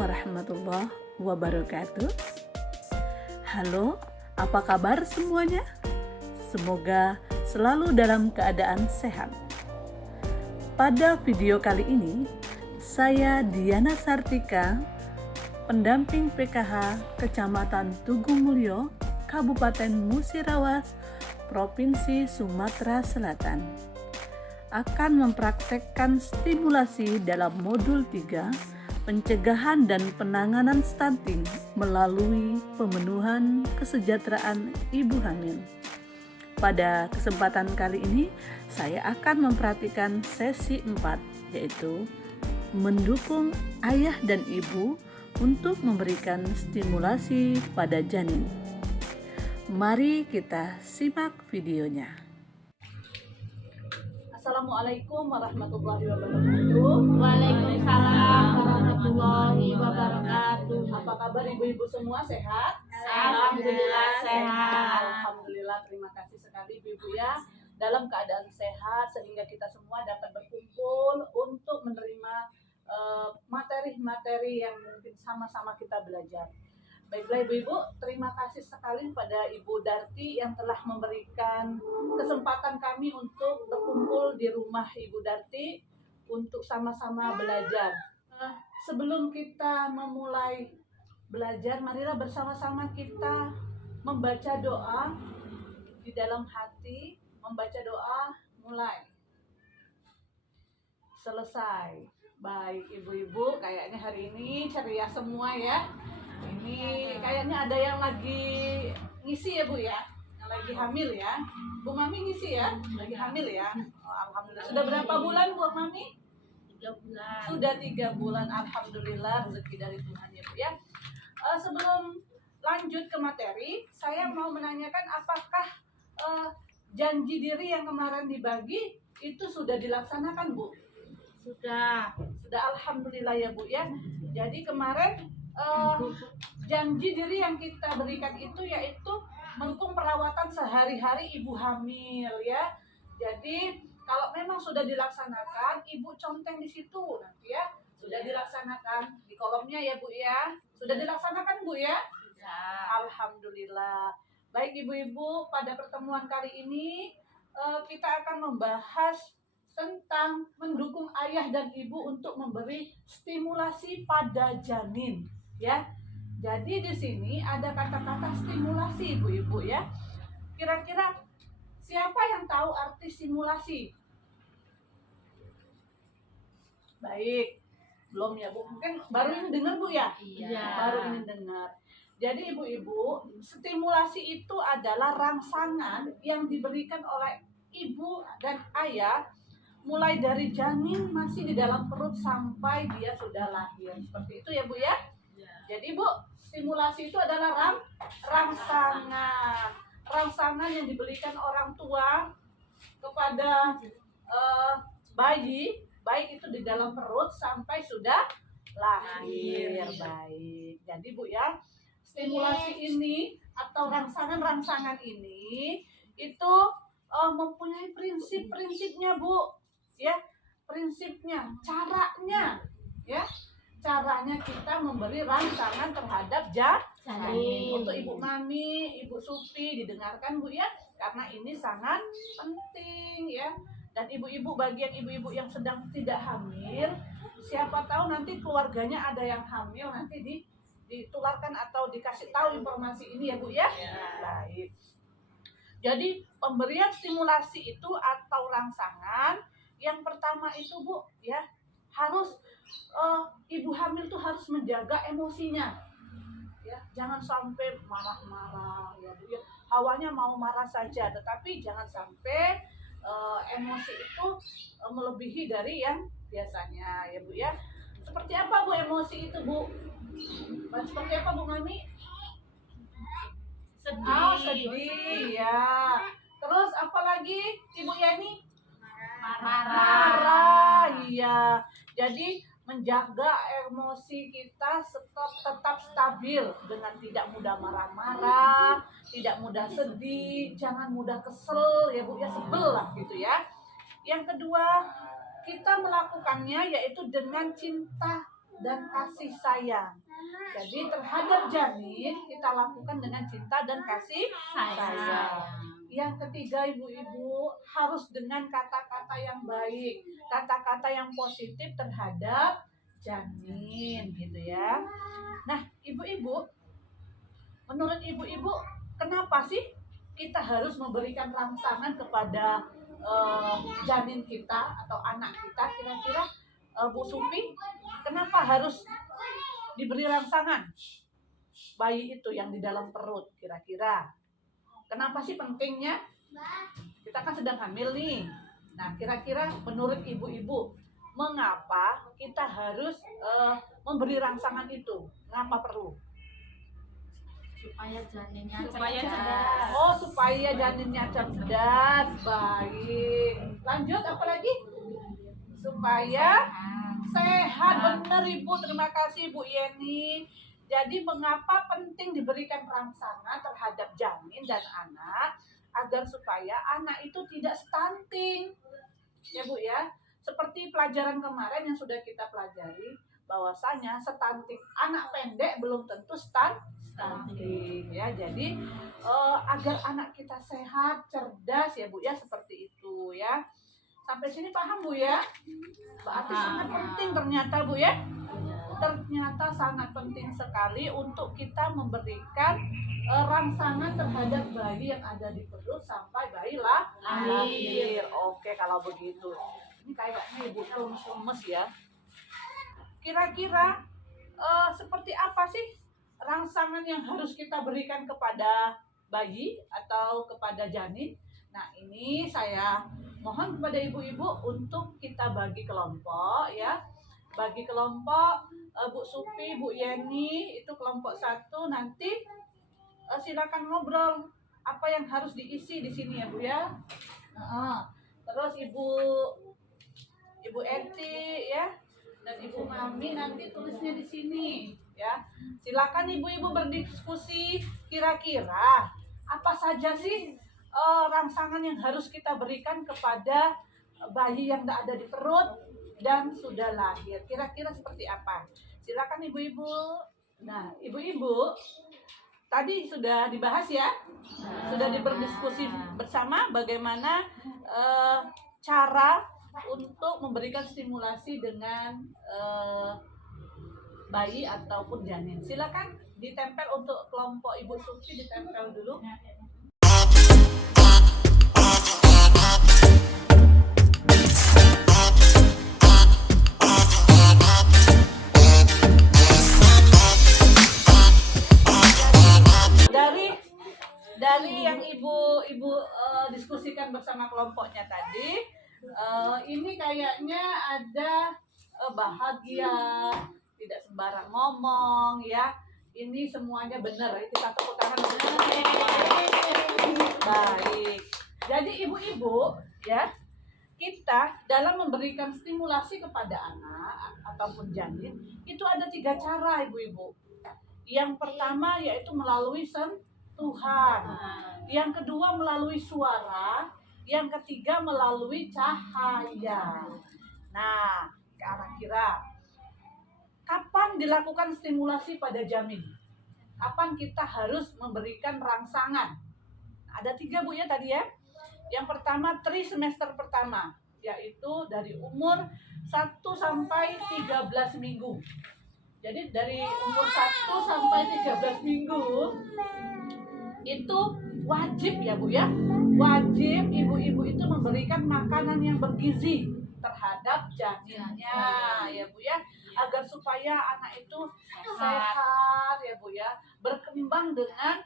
warahmatullahi wabarakatuh. Halo, apa kabar semuanya? Semoga selalu dalam keadaan sehat. Pada video kali ini, saya Diana Sartika, pendamping PKH Kecamatan Tugu Mulyo, Kabupaten Musirawas, Provinsi Sumatera Selatan, akan mempraktekkan stimulasi dalam modul 3 pencegahan dan penanganan stunting melalui pemenuhan kesejahteraan ibu hamil. Pada kesempatan kali ini, saya akan memperhatikan sesi 4, yaitu mendukung ayah dan ibu untuk memberikan stimulasi pada janin. Mari kita simak videonya. Assalamualaikum warahmatullahi wabarakatuh. Waalaikumsalam warahmatullahi wabarakatuh. Apa kabar ibu-ibu semua, sehat? Alhamdulillah sehat. Alhamdulillah, terima kasih sekali ibu-ibu ya, dalam keadaan sehat sehingga kita semua dapat berkumpul untuk menerima materi-materi yang mungkin sama-sama kita belajar. Baiklah ibu-ibu, terima kasih sekali pada Ibu Darti yang telah memberikan kesempatan kami untuk berkumpul di rumah Ibu Darti untuk sama-sama belajar. Sebelum kita memulai belajar, marilah bersama-sama kita membaca doa di dalam hati, membaca doa mulai selesai. Baik ibu-ibu, kayaknya hari ini ceria semua ya. Ini kayaknya ada yang lagi ngisi ya Bu ya, yang lagi hamil ya. Bu Mami ngisi ya, lagi hamil ya. Oh, alhamdulillah. Sudah berapa bulan Bu Mami? 3 bulan. Sudah 3 bulan, alhamdulillah, rezeki dari Tuhan ya Bu ya. Sebelum lanjut ke materi, saya mau menanyakan apakah janji diri yang kemarin dibagi itu sudah dilaksanakan Bu? Sudah. Sudah, alhamdulillah ya Bu ya. Jadi kemarin janji diri yang kita berikan itu yaitu mendukung perawatan sehari-hari ibu hamil ya. Jadi kalau memang sudah dilaksanakan, ibu conteng di situ nanti ya. Sudah dilaksanakan di kolomnya ya Bu ya. Sudah dilaksanakan Bu ya? Sudah. Alhamdulillah. Baik ibu-ibu, pada pertemuan kali ini kita akan membahas tentang mendukung ayah dan ibu untuk memberi stimulasi pada janin ya. Jadi di sini ada kata-kata stimulasi ibu-ibu ya. Kira-kira siapa yang tahu arti stimulasi? Baik, belum ya Bu? Mungkin baru ini dengar Bu ya? Iya. Baru ini dengar. Jadi ibu-ibu, stimulasi itu adalah rangsangan yang diberikan oleh ibu dan ayah mulai dari janin masih di dalam perut sampai dia sudah lahir. Seperti itu ya Bu ya? Jadi Bu, stimulasi itu adalah rangsangan. Rangsangan yang diberikan orang tua kepada bayi, baik itu di dalam perut sampai sudah lahir. Baik. Jadi Bu ya, stimulasi ini atau rangsangan-rangsangan ini itu mempunyai prinsip-prinsipnya Bu. Ya, prinsipnya, caranya ya. Caranya kita memberi rangsangan terhadap janin. Untuk Ibu Mami, Ibu Supi didengarkan Bu ya, karena ini sangat penting ya. Dan ibu-ibu, bagian ibu-ibu yang sedang tidak hamil, siapa tahu nanti keluarganya ada yang hamil, nanti ditularkan atau dikasih tahu informasi ini ya Bu ya. Baik. Jadi pemberian stimulasi itu atau rangsangan yang pertama itu Bu ya, harus ibu hamil tuh harus menjaga emosinya ya, jangan sampai marah-marah ya Bu ya. Hawanya mau marah saja, tetapi jangan sampai emosi itu melebihi dari yang biasanya ya Bu ya. Seperti apa Bu emosi itu Bu? Seperti apa Bu Mami? Sedih. Oh, sedih ya. Terus apalagi Ibu Yani? Marah, iya. Jadi menjaga emosi kita tetap stabil dengan tidak mudah marah-marah, tidak mudah sedih, jangan mudah kesel ya Bu ya, sebel lah gitu ya. Yang kedua, kita melakukannya yaitu dengan cinta dan kasih sayang. Jadi terhadap janin kita lakukan dengan cinta dan kasih sayang. Yang ketiga, ibu-ibu harus dengan kata-kata yang baik, kata-kata yang positif terhadap janin gitu ya. Nah, ibu-ibu, menurut ibu-ibu kenapa sih kita harus memberikan rangsangan kepada janin kita atau anak kita? Kira-kira Bu Supi, kenapa harus diberi rangsangan bayi itu yang di dalam perut? Kira-kira kenapa sih pentingnya? Kita kan sedang hamil nih. Nah, kira-kira menurut ibu-ibu mengapa kita harus memberi rangsangan itu? Kenapa perlu? Supaya janinnya Supaya cerdas. Oh, supaya janinnya cerdas. Baik. Lanjut, apa lagi? Supaya sehat. Benar, Ibu. Terima kasih, Bu Yeni. Jadi mengapa penting diberikan rangsangan terhadap janin dan anak agar supaya anak itu tidak stunting. Ya, Bu ya. Seperti pelajaran kemarin yang sudah kita pelajari, bahwasanya stunting anak pendek belum tentu stunting ya. Jadi agar anak kita sehat, cerdas ya Bu ya, seperti itu ya. Sampai sini paham Bu ya? Berarti sangat penting ternyata Bu ya. Ternyata sangat penting sekali untuk kita memberikan rangsangan terhadap bayi yang ada di perut sampai bayi lahir. Oke, kalau begitu. Ini kayaknya Ibu lemes ya. Kira-kira seperti apa sih rangsangan yang harus kita berikan kepada bayi atau kepada janin? Nah, ini saya mohon kepada ibu-ibu untuk kita bagi kelompok ya. Bagi kelompok, Bu Supi, Bu Yeni itu kelompok 1, nanti silakan ngobrol apa yang harus diisi di sini ya Bu ya. Terus Ibu Eti ya dan Ibu Mami nanti tulisnya di sini ya. Silakan ibu-ibu berdiskusi, kira-kira apa saja sih rangsangan yang harus kita berikan kepada bayi yang ada di perut dan sudah lahir. Kira-kira seperti apa? Silakan ibu-ibu. Nah, ibu-ibu tadi sudah dibahas ya, sudah berdiskusi bersama bagaimana cara untuk memberikan stimulasi dengan bayi ataupun janin. Silakan ditempel untuk kelompok Ibu Suci, ditempel dulu. Dari yang ibu diskusikan bersama kelompoknya tadi, ini kayaknya ada bahagia, tidak sembarang ngomong ya. Ini semuanya benar. Kita tepuk tangan. Baik. Jadi ibu-ibu ya, kita dalam memberikan stimulasi kepada anak ataupun janin itu ada 3 cara ibu-ibu. Yang pertama yaitu melalui sentuhan, yang kedua melalui suara, yang ketiga melalui cahaya. Nah, kira-kira kapan dilakukan stimulasi pada janin? Kapan kita harus memberikan rangsangan? Ada 3 Bu ya tadi ya. Yang pertama trimester pertama, yaitu dari umur 1 sampai 13 minggu. Jadi dari umur 1 sampai 13 minggu itu wajib ya Bu ya. Wajib ibu-ibu itu memberikan makanan yang bergizi terhadap janinnya ya Bu ya, agar supaya anak itu sehat ya Bu ya, berkembang dengan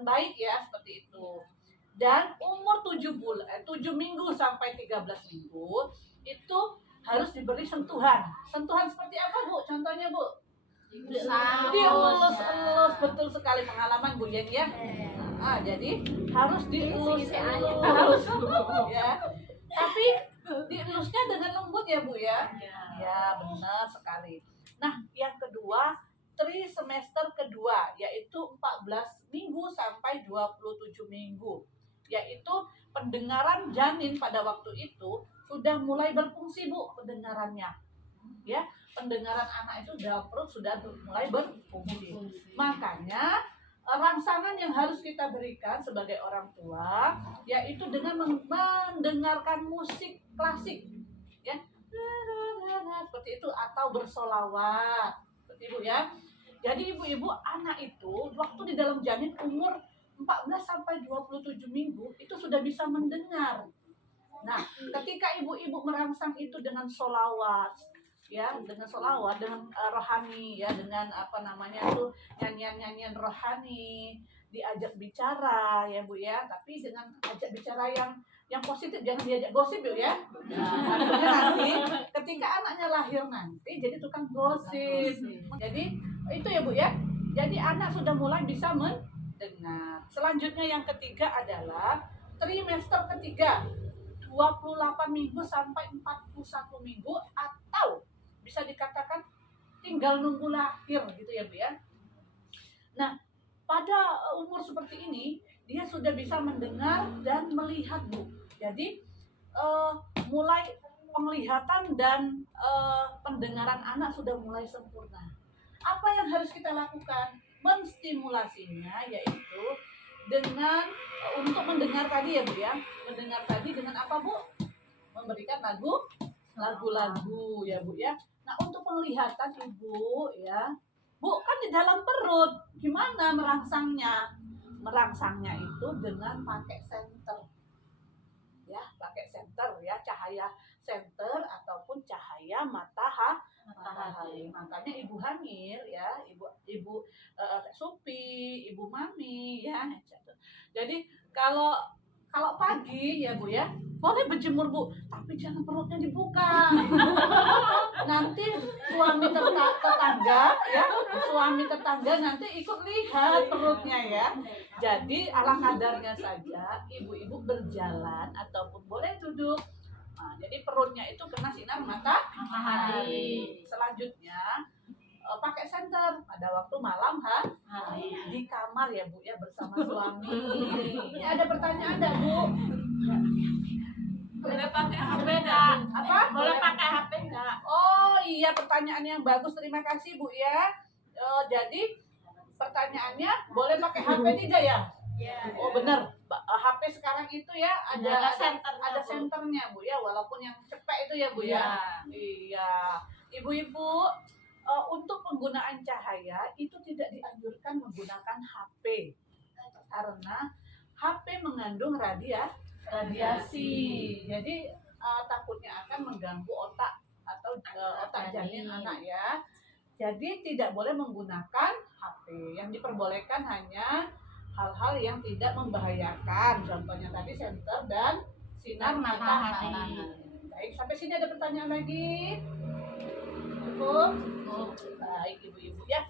baik ya, seperti itu. Dan umur 7 minggu sampai 13 minggu itu harus diberi sentuhan. Sentuhan seperti apa Bu? Contohnya Bu? Dielus-elus, betul sekali, pengalaman Bu Yen ya. Jadi harus dielus-elus ya. Tapi dielusnya dengan lembut ya Bu ya. Ya, benar sekali. Nah, yang kedua, trimester kedua, yaitu 14 minggu sampai 27 minggu. Yaitu pendengaran janin pada waktu itu sudah mulai berfungsi Bu, pendengarannya. Ya, pendengaran anak itu dalam perut sudah mulai berfungsi. Makanya rangsangan yang harus kita berikan sebagai orang tua yaitu dengan mendengarkan musik klasik, ya, seperti itu, atau bersolawat seperti itu ya. Jadi ibu-ibu, anak itu waktu di dalam janin umur 14 sampai 27 minggu itu sudah bisa mendengar. Nah, ketika ibu-ibu merangsang itu dengan solawat, ya, dengan solawat, dengan rohani, ya, dengan apa namanya itu nyanyian-nyanyian rohani, diajak bicara, ya Bu ya, tapi dengan ajak bicara yang positif, jangan diajak gosip Bu ya. Nah, artinya nanti ketika anaknya lahir nanti jadi tukang gosip. Jadi itu ya Bu ya. Jadi anak sudah mulai bisa mendengar. Selanjutnya yang ketiga adalah trimester ketiga. 28 minggu sampai 41 minggu atau bisa dikatakan tinggal nunggu lahir gitu ya Bu ya. Nah, pada umur seperti ini dia sudah bisa mendengar dan melihat Bu. Jadi mulai penglihatan dan pendengaran anak sudah mulai sempurna. Apa yang harus kita lakukan? Menstimulasinya yaitu dengan untuk mendengar tadi ya Bu ya. Mendengar tadi dengan apa Bu? Memberikan lagu-lagu ya Bu ya. Nah, untuk penglihatan Ibu ya, Bu kan di dalam perut, gimana merangsangnya? Merangsangnya itu dengan pakai senter. Ya, pakai senter ya, cahaya senter ataupun cahaya matahari. Makanya ibu hamil ya, ibu supi, ibu mami ya. Jadi kalau pagi ya Bu ya, boleh berjemur Bu, tapi jangan perutnya dibuka. Nanti suami tetangga nanti ikut lihat perutnya ya. Jadi ala kadarnya saja ibu-ibu berjalan ataupun boleh duduk. Nah, jadi perutnya itu kena sinar matahari. Selanjutnya pakai senter pada waktu malam di kamar ya Bu ya, bersama suami. Ya, ada pertanyaan enggak Bu? Boleh pakai HP enggak? Apa? Boleh pakai HP enggak? Oh iya, pertanyaan yang bagus, terima kasih Bu ya. Jadi pertanyaannya boleh pakai HP tidak ya? Iya. Oh benar, HP sekarang itu ya ada senternya, Bu. senternya Bu ya, walaupun yang cepet itu ya Bu ya. Iya. Ibu-ibu, untuk penggunaan cahaya itu tidak dianjurkan menggunakan HP karena HP mengandung radiasi. Jadi takutnya akan mengganggu otak atau otak janin anak ya. Jadi tidak boleh menggunakan HP. Yang diperbolehkan hanya hal-hal yang tidak membahayakan. Contohnya tadi senter dan sinar matahari. Baik, sampai sini ada pertanyaan lagi? Cukup? Baik ibu-ibu ya.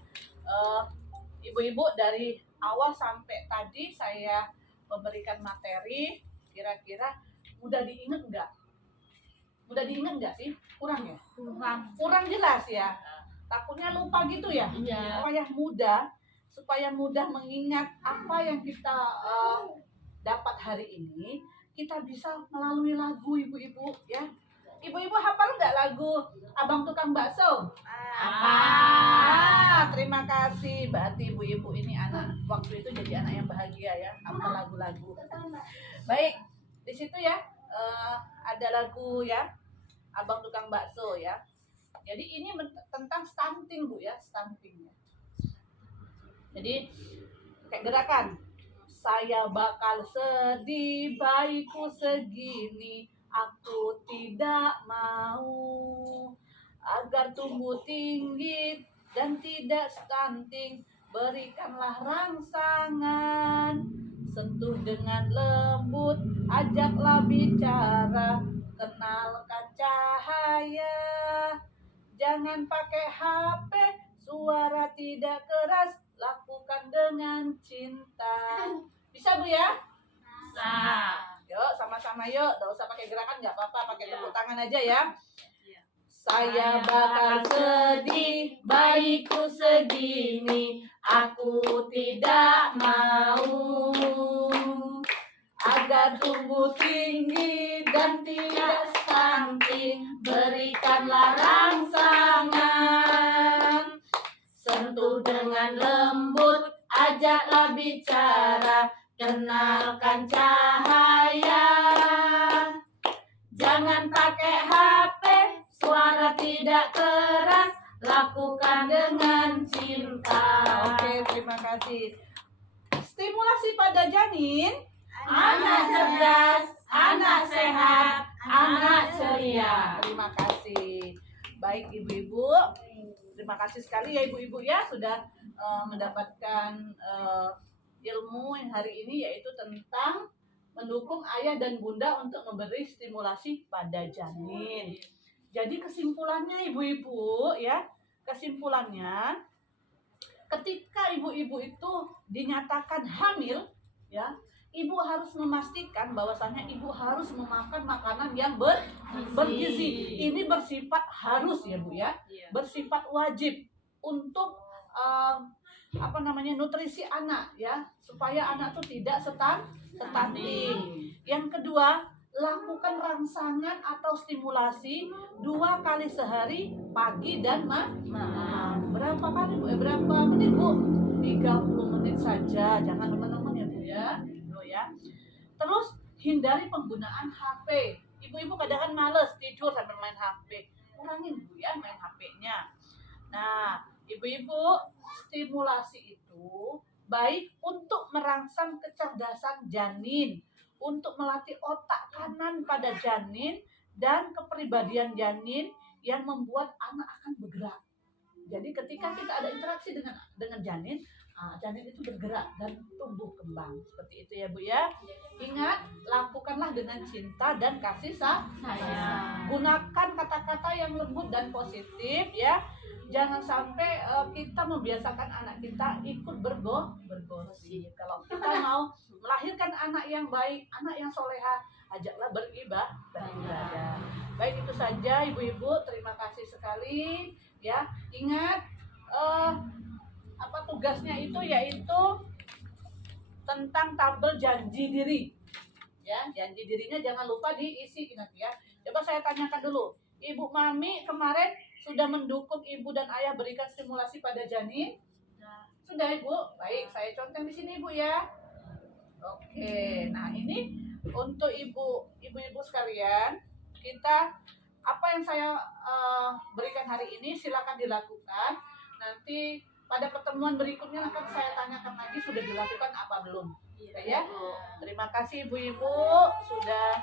Ibu-ibu, dari awal sampai tadi saya memberikan materi, kira-kira mudah diingat enggak? Mudah diingat enggak sih? Kurang ya? Kurang jelas ya? Takutnya lupa gitu ya? Iya. Supaya mudah mengingat apa yang kita dapat hari ini, kita bisa melalui lagu ibu-ibu ya. Ibu-ibu hafal nggak lagu Abang Tukang Bakso? Terima kasih. Berarti ibu-ibu ini anak waktu itu jadi anak yang bahagia ya, hafal lagu-lagu. Baik, di situ ya ada lagu ya Abang Tukang Bakso ya. Jadi ini tentang stunting Bu ya, stunting ya. Jadi kayak gerakan, saya bakal sedih bayiku segini, aku tidak mau agar tumbuh tinggi dan tidak stunting. Berikanlah rangsangan, sentuh dengan lembut, ajaklah bicara, kenalkan cahaya. Jangan pakai HP, suara tidak keras, lakukan dengan cinta. Bisa Bu ya? Bisa. Yuk sama-sama yuk, gak usah pakai gerakan, gak apa-apa, pakai tepuk tangan aja ya. Saya bakal sedih bayiku segini, aku tidak mau agar tumbuh tinggi dan tidak stunting. Berikanlah rangsangan, sentuh dengan lembut, ajaklah bicara, kenalkan cahaya. Jangan pakai HP, suara tidak keras, lakukan dengan cinta. Oke, terima kasih. Stimulasi pada janin, anak cerdas, anak sehat, anak ceria. Terima kasih. Baik ibu-ibu, terima kasih sekali ya ibu-ibu ya sudah mendapatkan ilmu yang hari ini, yaitu tentang mendukung ayah dan bunda untuk memberi stimulasi pada janin. Jadi kesimpulannya ibu-ibu ya, kesimpulannya ketika ibu-ibu itu dinyatakan hamil ya, ibu harus memastikan bahwasannya ibu harus memakan makanan yang bergizi. Ini bersifat harus ya Bu ya, bersifat wajib untuk nutrisi anak ya, supaya anak tuh tidak stunting. Yang kedua, lakukan rangsangan atau stimulasi 2 kali sehari, pagi dan malam. Berapa kali Bu? Berapa menit Bu? 30 menit saja, jangan teman-teman ya Bu ya. Terus hindari penggunaan HP. Ibu-ibu kadang males tidur sambil main HP. Kurangin Bu ya main HP-nya. Nah, ibu-ibu, stimulasi itu baik untuk merangsang kecerdasan janin, untuk melatih otak kanan pada janin, dan kepribadian janin yang membuat anak akan bergerak. Jadi ketika kita ada interaksi dengan janin, janin itu bergerak dan tumbuh kembang. Seperti itu ya Bu ya. Ingat, lakukanlah dengan cinta dan kasih sayang. Gunakan kata-kata yang lembut dan positif ya. Jangan sampai kita membiasakan anak kita ikut bergosip. Kalau kita mau melahirkan anak yang baik, anak yang soleha, ajaklah beribadah. Baik, itu saja ibu-ibu. Terima kasih sekali ya. Ingat, tugasnya itu yaitu tentang tabel janji diri. Ya, janji dirinya jangan lupa diisi, ingat ya. Coba saya tanyakan dulu. Ibu Mami kemarin sudah mendukung ibu dan ayah berikan stimulasi pada janin? Sudah Ibu? Baik, saya contoh di sini Ibu ya. Oke, nah ini untuk ibu-ibu sekalian, kita apa yang saya berikan hari ini silakan dilakukan. Nanti pada pertemuan berikutnya akan saya tanyakan lagi sudah dilakukan apa belum. Ya. Terima kasih ibu-ibu sudah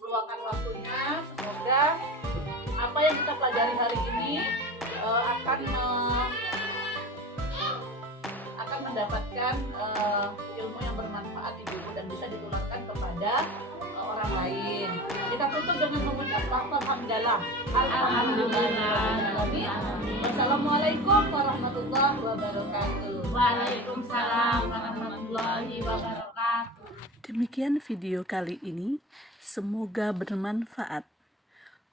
meluangkan waktunya. Semoga apa yang kita pelajari hari ini akan mendapatkan ilmu yang bermanfaat ibu-ibu dan bisa ditularkan kepada orang lain. Kita tutup dengan mengucap alhamdulillah. Wassalamualaikum warahmatullahi wabarakatuh. Waalaikumsalam warahmatullahi wabarakatuh. Demikian video kali ini, semoga bermanfaat.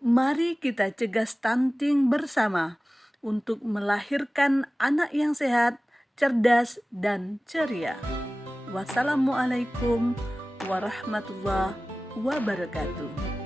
Mari kita cegah stunting bersama untuk melahirkan anak yang sehat, cerdas, dan ceria. Wassalamualaikum warahmatullahi wabarakatuh.